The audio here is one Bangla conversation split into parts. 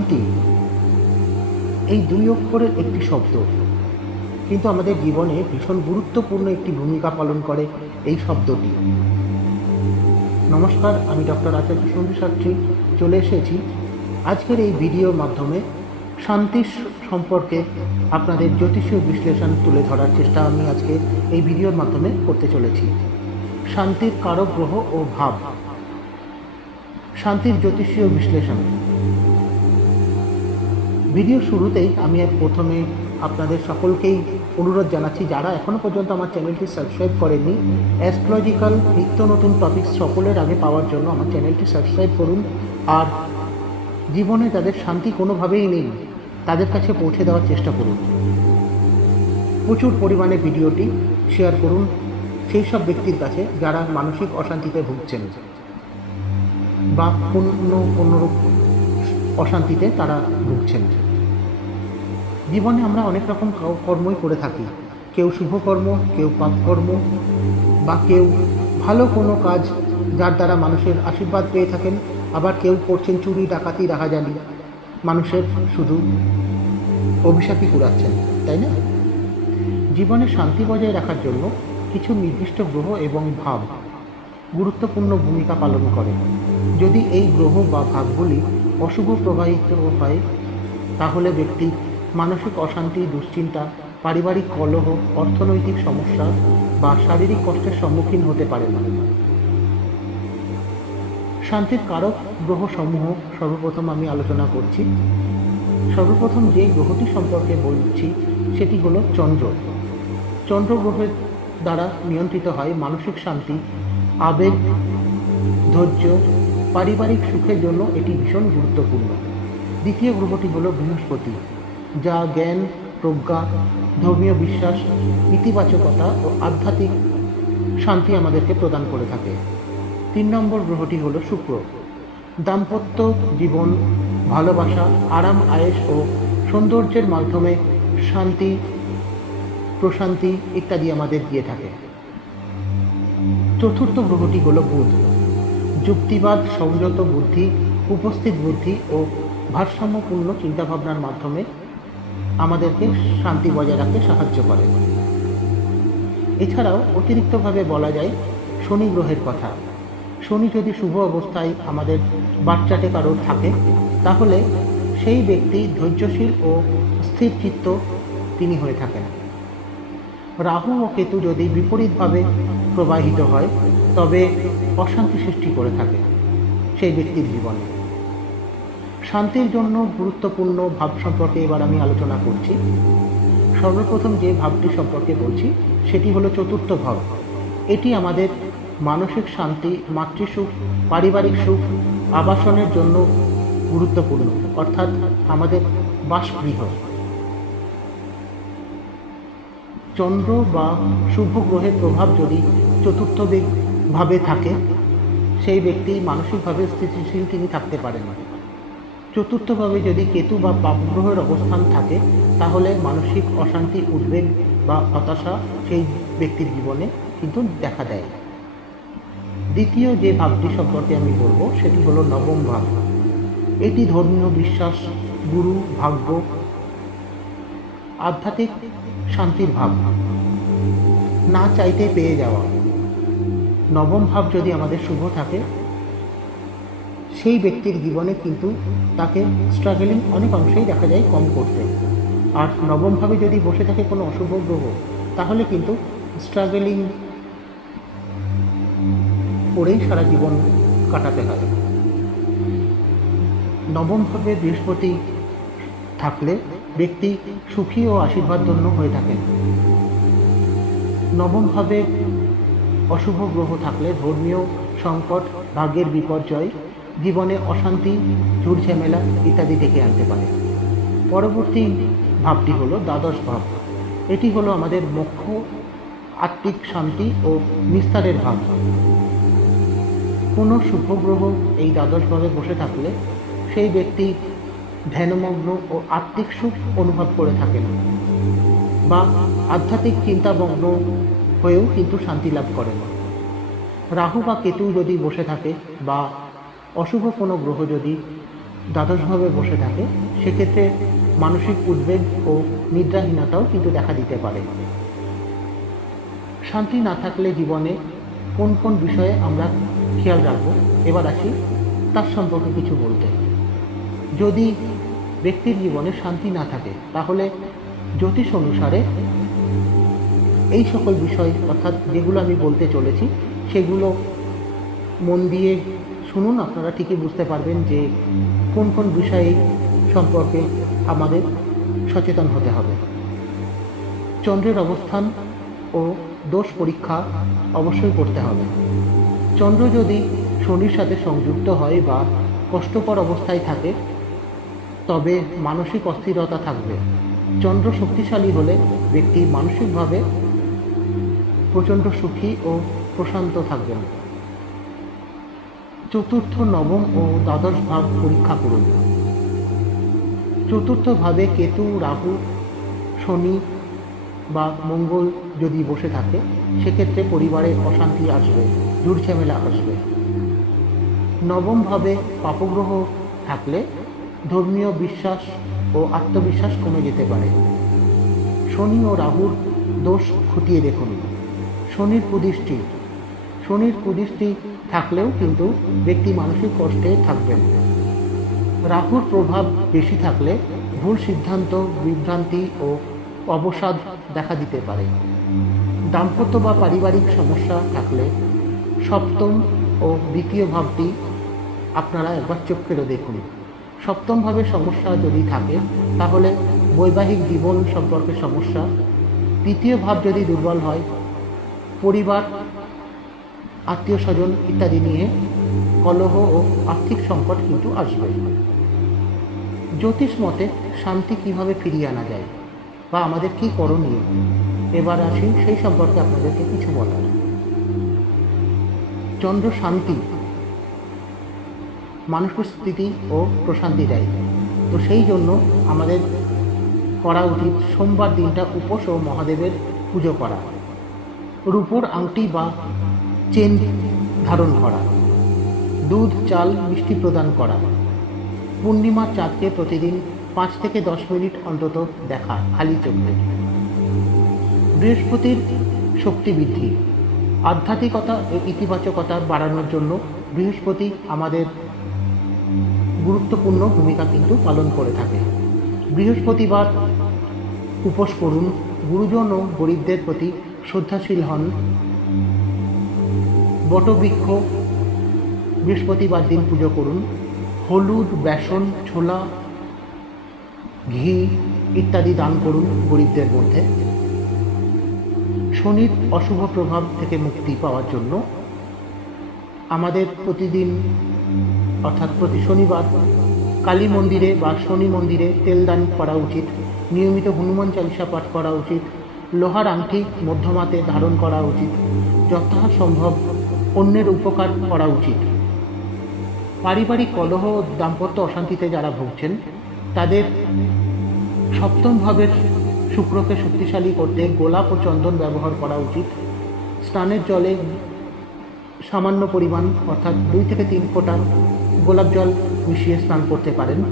শান্তি এই দুই অক্ষরের একটি শব্দ। কিন্তু আমাদের জীবনে ভীষণ গুরুত্বপূর্ণ একটি ভূমিকা পালন করে এই শব্দটি। নমস্কার, আমি ডক্টর আচার্য সন্ধু সাত্রী চলে এসেছি আজকের এই ভিডিওর মাধ্যমে শান্তির সম্পর্কে আপনাদের জ্যোতিষীয় বিশ্লেষণ তুলে ধরার চেষ্টা আমি আজকে এই ভিডিওর মাধ্যমে করতে চলেছি। শান্তির কারক গ্রহ ও ভাব। শান্তির জ্যোতিষীয় বিশ্লেষণ। ভিডিও শুরুতেই আমি প্রথমে আপনাদের সকলকেই অনুরোধ জানাচ্ছি, যারা এখনও পর্যন্ত আমার চ্যানেলটি সাবস্ক্রাইব করেননি, অ্যাস্ট্রোলজিক্যাল নিত্য নতুন টপিকস সকলের আগে পাওয়ার জন্য আমার চ্যানেলটি সাবস্ক্রাইব করুন। আর জীবনে যাদের শান্তি কোনোভাবেই নেই, তাদের কাছে পৌঁছে দেওয়ার চেষ্টা করুন। প্রচুর পরিমাণে ভিডিওটি শেয়ার করুন সেই সব ব্যক্তির কাছে যারা মানসিক অশান্তিতে ভুগছেন বা কোনো কোনোরূপ অশান্তিতে তারা ভুগছেন। জীবনে আমরা অনেক রকম কর্মই করে থাকি। কেউ শুভকর্ম, কেউ পাপকর্ম, বা কেউ ভালো কোনো কাজ যার দ্বারা মানুষের আশীর্বাদ পেয়ে থাকেন, আবার কেউ করছেন চুরি, ডাকাতি রাহাজানি মানুষের শুধু অভিশাপই কুড়াচ্ছেন, তাই না? জীবনে শান্তি বজায় রাখার জন্য কিছু নির্দিষ্ট গ্রহ এবং ভাব গুরুত্বপূর্ণ ভূমিকা পালন করে। যদি এই গ্রহ বা ভাবগুলি অশুভ প্রবাহিত হয়, তাহলে ব্যক্তি মানসিক অশান্তি, দুশ্চিন্তা, পারিবারিক কলহ, অর্থনৈতিক সমস্যা বা শারীরিক কষ্টের সম্মুখীন হতে পারে না। শান্তির কারক গ্রহসমূহ সর্বপ্রথম আমি আলোচনা করছি। সর্বপ্রথম যে গ্রহটি সম্পর্কে বলছি, সেটি হলো চন্দ্র। চন্দ্র গ্রহের দ্বারা নিয়ন্ত্রিত হয় মানসিক শান্তি, আবেগ, ধৈর্য, পারিবারিক সুখের জন্য এটি ভীষণ গুরুত্বপূর্ণ। দ্বিতীয় গ্রহটি হলো বৃহস্পতি। যা জ্ঞান, প্রজ্ঞা, ধর্মীয় বিশ্বাস, ইতিবাচকতা ও আধ্যাত্মিক শান্তি আমাদেরকে প্রদান করে থাকে। তিন নম্বর গ্রহটি হল শুক্র। দাম্পত্য জীবন, ভালোবাসা, আরাম আয়েস ও সৌন্দর্যের মাধ্যমে শান্তি, প্রশান্তি ইত্যাদি আমাদের দিয়ে থাকে। চতুর্থ গ্রহটি হল বুধ। যুক্তিবাদ, সংযত বুদ্ধি, উপস্থিত বুদ্ধি ও ভারসাম্যপূর্ণ চিন্তাভাবনার মাধ্যমে আমাদেরকে শান্তি বজায় রাখতে সাহায্য করে। এছাড়াও অতিরিক্তভাবে বলা যায় শনি গ্রহের কথা। শনি যদি শুভ অবস্থায় আমাদের বাচ্চাটে কারোর থাকে, তাহলে সেই ব্যক্তি ধৈর্যশীল ও স্থির চিত্ত তিনি হয়ে থাকেন। রাহু ও কেতু যদি বিপরীতভাবে প্রবাহিত হয়, তবে অশান্তি সৃষ্টি করে থাকে সেই ব্যক্তির জীবনে। শান্তির জন্য গুরুত্বপূর্ণ ভাব সম্পর্কে এবার আমি আলোচনা করছি। সর্বপ্রথম যে ভাবটি সম্পর্কে বলছি, সেটি হলো চতুর্থ ভাব। এটি আমাদের মানসিক শান্তি, মাতৃসুখ, পারিবারিক সুখ, আবাসনের জন্য গুরুত্বপূর্ণ, অর্থাৎ আমাদের বাসগৃহ। চন্দ্র বা শুভ গ্রহের প্রভাব যদি চতুর্থ ভাবে থাকে, সেই ব্যক্তি মানসিকভাবে স্থিতিশীল তিনি থাকতে পারেন চতুর্থভাবে যদি কেতু বা পাপগ্রহের অবস্থান থাকে, তাহলে মানসিক অশান্তি, উদ্বেগ বা হতাশা সেই ব্যক্তির জীবনে কিন্তু দেখা দেয়। দ্বিতীয় যে ভাবটি সম্পর্কে আমি বলব, সেটি হলো নবম ভাব। এটি ধর্মীয় বিশ্বাস, গুরু, ভাগ্য, আধ্যাত্মিক শান্তির ভাব। না চাইতে পেয়ে যাওয়া। নবম ভাব যদি আমাদের শুভ থাকে সেই ব্যক্তির জীবনে কিন্তু তাকে স্ট্রাগলিং অনেক অংশেই দেখা যায় কম করতে। আর নবমভাবে যদি বসে থাকে কোনো অশুভ গ্রহ, তাহলে কিন্তু স্ট্রাগলিং করেই সারা জীবন কাটাতে হয়। নবমভাবে বৃহস্পতি থাকলে ব্যক্তি সুখী ও আশীর্বাদ ধন্য হয়ে থাকেন নবমভাবে অশুভ গ্রহ থাকলে ধর্মীয় সংকট, ভাগ্যের বিপর্যয় জীবনে অশান্তি ঝুটঝামেলা ইত্যাদি ডেকে আনতে পারে। পরবর্তী ভাবটি হলো দ্বাদশ ভাব। এটি হলো আমাদের মুখ্য আত্মিক শান্তি ও নিস্তারের ভাব। কোনো শুভ গ্রহ এই দ্বাদশ ভাবে বসে থাকলে সেই ব্যক্তি ধ্যানমগ্ন ও আত্মিক সুখ অনুভব করে থাকেন বা আধ্যাত্মিক চিন্তামগ্ন হয়েও কিন্তু শান্তি লাভ করেন রাহু বা কেতু যদি বসে থাকে বা অশুভ কোনো গ্রহ যদি দ্বাদশভাবে বসে থাকে, সেক্ষেত্রে মানসিক উদ্বেগ ও নিদ্রাহীনতাও কিন্তু দেখা দিতে পারে। শান্তি না থাকলে জীবনে কোন কোন বিষয়ে আমরা খেয়াল রাখব? এবার আসি তার সম্পর্কে কিছু বলতে। যদি ব্যক্তির জীবনে শান্তি না থাকে, তাহলে জ্যোতিষ অনুসারে এই সকল বিষয়, অর্থাৎ যেগুলো আমি বলতে চলেছি, সেগুলো মন দিয়ে শুনুন, আপনারা ঠিকই বুঝতে পারবেন যে কোন কোন বিষয়ে সম্পর্কে আমাদের সচেতন হতে হবে। চন্দ্রের অবস্থান ও দোষ পরীক্ষা অবশ্যই করতে হবে। চন্দ্র যদি শনির সাথে সংযুক্ত হয় বা কষ্টকর অবস্থায় থাকে, তবে মানসিক অস্থিরতা থাকবে। চন্দ্র শক্তিশালী হলে ব্যক্তি মানসিকভাবে প্রচণ্ড সুখী ও প্রশান্ত থাকবেন। চতুর্থ নবম ও দ্বাদশ ভাব পরীক্ষা করুন। চতুর্থ ভাবে কেতু, রাহু, শনি বা মঙ্গল যদি বসে থাকে, সেক্ষেত্রে পরিবারে অশান্তি আসবে ঝামেলা আসবে। নবমভাবে পাপগ্রহ থাকলে ধর্মীয় বিশ্বাস ও আত্মবিশ্বাস কমে যেতে পারে। শনি ও রাহুর দোষ খতিয়ে দেখুন। শনির কুদৃষ্টি। শনির কুদৃষ্টি থাকলেও কিন্তু ব্যক্তি মানসিক কষ্টে থাকবেন রাহুর প্রভাব বেশি থাকলে ভুল সিদ্ধান্ত, বিভ্রান্তি ও অবসাদ দেখা দিতে পারে। দাম্পত্য বা পারিবারিক সমস্যা থাকলে সপ্তম ও দ্বিতীয় ভাবটি আপনারা একবার চোখ দেখুন। সপ্তমভাবে সমস্যা যদি থাকে, তাহলে বৈবাহিক জীবন সম্পর্কে সমস্যা। তৃতীয় ভাব যদি দুর্বল হয়, পরিবার আত্মীয় স্বজন ইত্যাদি নিয়ে কলহ ও আর্থিক সংকট কিন্তু আসবে। জ্যোতিষ মতে শান্তি কীভাবে ফিরিয়ে আনা যায় বা আমাদের কি করণীয়? এবার আসি সেই সম্পর্কে আপনাদেরকে কিছু বলার। চন্দ্র শান্তি মানসিক স্থিতি ও প্রশান্তি দেয়। তো সেই জন্য আমাদের করা উচিত সোমবার দিনটা উপোস ও মহাদেবের পুজো করা। রূপোর আংটি বা চেন, ধারণ করা দুধ, চাল, মিষ্টি প্রদান করা। পূর্ণিমার চাঁদকে প্রতিদিন পাঁচ থেকে দশ মিনিট অন্তত দেখা খালি চোখে। বৃহস্পতির শক্তি বৃদ্ধি। আধ্যাত্মিকতা ও ইতিবাচকতা বাড়ানোর জন্য বৃহস্পতি আমাদের গুরুত্বপূর্ণ ভূমিকা কিন্তু পালন করে থাকে। বৃহস্পতিবার উপোস করুন। গুরুজন ও গরিবদের প্রতি শ্রদ্ধাশীল হন। বটবৃক্ষ, বৃহস্পতিবার দিন পুজো করুন। হলুদ, বেসন, ছোলা, ঘি ইত্যাদি দান করুন গরিবদের মধ্যে। শনির অশুভ প্রভাব থেকে মুক্তি পাওয়ার জন্য আমাদের প্রতিদিন, অর্থাৎ প্রতি শনিবার, কালী মন্দিরে বা শনি মন্দিরে তেলদান করা উচিত, নিয়মিত হনুমান চালিসা পাঠ করা উচিত, লোহার আংটি মধ্যমাতে ধারণ করা উচিত, যথাসম্ভব অন্যের উপকার করা উচিত। পারিবারিক কলহ দাম্পত্য অশান্তিতে যারা ভুগছেন, তাদের সপ্তম ভাবের শুক্রকে শক্তিশালী করতে গোলাপ ও চন্দন ব্যবহার করা উচিত। স্নানের জলে সামান্য পরিমাণ, অর্থাৎ দুই থেকে তিন ফোঁটা গোলাপ জল মিশিয়ে স্নান করতে পারেন।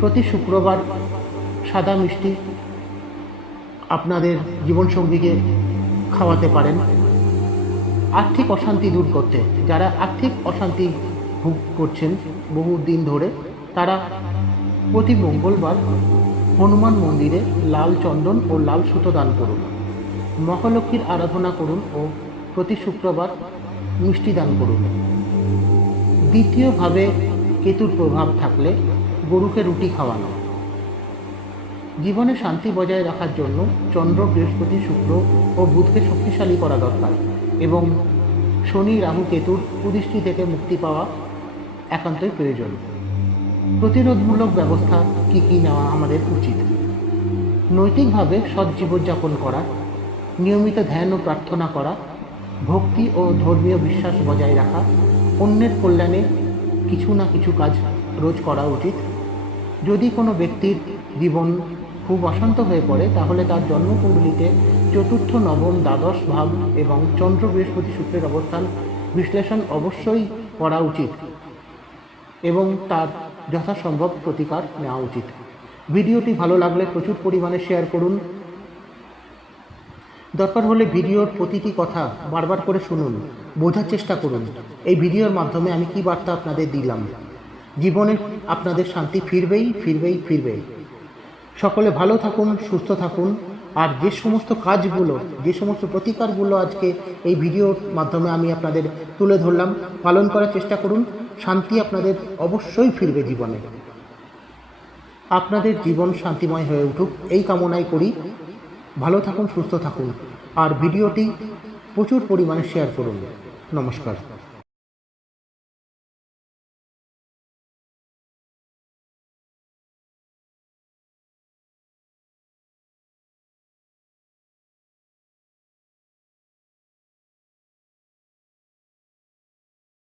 প্রতি শুক্রবার সাদা মিষ্টি আপনাদের জীবনসঙ্গীকে খাওয়াতে পারেন। আর্থিক অশান্তি দূর করতে। যারা আর্থিক অশান্তি ভোগ করছেন বহু দিন ধরে, তারা প্রতি মঙ্গলবার হনুমান মন্দিরে লাল চন্দন ও লাল সুতো দান করুন। মহালক্ষ্মীর আরাধনা করুন ও প্রতি শুক্রবার মিষ্টি দান করুন। দ্বিতীয়ভাবে কেতুর প্রভাব থাকলে গরুকে রুটি খাওয়ানো। জীবনে শান্তি বজায় রাখার জন্য চন্দ্র, বৃহস্পতি, শুক্র ও বুধকে শক্তিশালী করা দরকার। এবং শনি রাহু কেতুর কুদৃষ্টি থেকে মুক্তি পাওয়া একান্তই প্রয়োজন। প্রতিরোধমূলক ব্যবস্থা কী কী নেওয়া আমাদের উচিত? নৈতিকভাবে সৎ জীবনযাপন করা, নিয়মিত ধ্যান ও প্রার্থনা করা, ভক্তি ও ধর্মীয় বিশ্বাস বজায় রাখা, অন্যের কল্যাণে কিছু না কিছু কাজ রোজ করা উচিত। যদি কোনো ব্যক্তির জীবন খুব অশান্ত হয়ে পড়ে, তাহলে তার জন্মকুণ্ডলিতে চতুর্থ নবম দ্বাদশ ভাব এবং চন্দ্র বৃহস্পতি সূত্রের অবস্থান বিশ্লেষণ অবশ্যই করা উচিত এবং তার যথাসম্ভব প্রতিকার নেওয়া উচিত। ভিডিওটি ভালো লাগলে প্রচুর পরিমাণে শেয়ার করুন। দরকার হলে ভিডিওর প্রতিটি কথা বারবার করে শুনুন, বোঝার চেষ্টা করুন। এই ভিডিওর মাধ্যমে আমি কি বার্তা আপনাদের দিলাম? জীবনে আপনাদের শান্তি ফিরবেই ফিরবেই ফিরবেই। সকলে ভালো থাকুন, সুস্থ থাকুন। আর যে সমস্ত কাজগুলো, যে সমস্ত প্রতিকারগুলো আজকে এই ভিডিওর মাধ্যমে আমি আপনাদের তুলে ধরলাম, পালন করার চেষ্টা করুন, শান্তি আপনাদের অবশ্যই ফিরবে জীবনে। আপনাদের জীবন শান্তিময় হয়ে উঠুক, এই কামনাই করি। ভালো থাকুন, সুস্থ থাকুন। আর ভিডিওটি প্রচুর পরিমাণে শেয়ার করুন। নমস্কার।